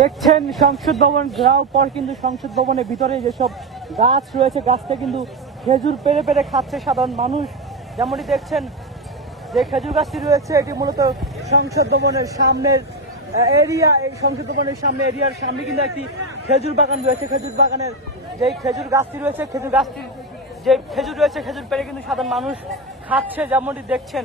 দেখছেন সংসদ ভবন ঘেরাও পর কিন্তু সংসদ ভবনের ভিতরে যেসব গাছ রয়েছে, গাছটা কিন্তু খেজুর পেরে পেরে খাচ্ছে সাধারণ মানুষ। যেমনটি দেখছেন, যে খেজুর গাছটি রয়েছে, এটি মূলত সংসদ ভবনের সামনের এরিয়া এই সংসদ ভবনের সামনে, এরিয়ার সামনে কিন্তু একটি খেজুর বাগান রয়েছে। খেজুর বাগানের যে খেজুর গাছটি রয়েছে, খেজুর গাছটির যে খেজুর রয়েছে, খেজুর পেরে কিন্তু সাধারণ মানুষ খাচ্ছে। যেমনটি দেখছেন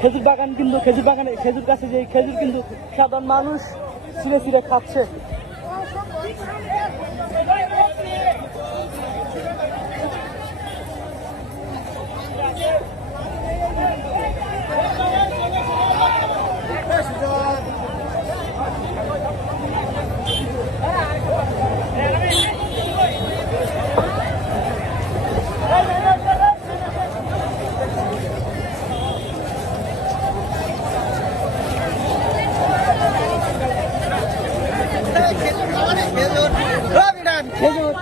খেজুর বাগান কিন্তু, খেজুর বাগানে, খেজুর গাছে যে খেজুর কিন্তু সাধারণ মানুষ ছিঁড়ে ছিঁড়ে খাচ্ছে। খেজুর